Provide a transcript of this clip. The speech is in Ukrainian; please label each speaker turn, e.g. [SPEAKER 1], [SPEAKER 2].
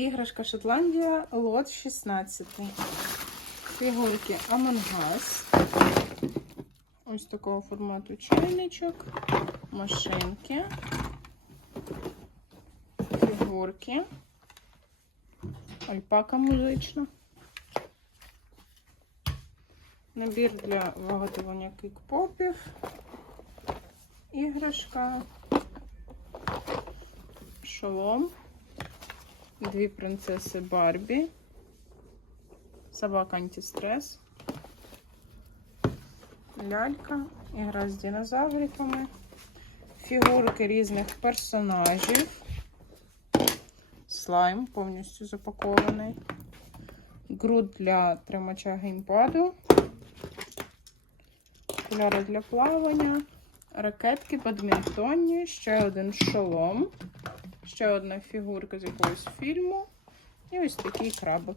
[SPEAKER 1] Іграшка Шотландія, лот 16. Фігурки Амангас. Ось такого формату чайничок, машинки, фігурки, альпака музична. Набір для виготовлення кікпопів, іграшка, шолом, дві принцеси Барбі, собака антистрес, лялька, ігра з динозавриками, фігурки різних персонажів, слайм повністю запакований, груд для тримача геймпаду, окуляри для плавання, ракетки бадмінтонні, ще один шолом, ще одна фігурка з якогось фільму і ось такий крабик.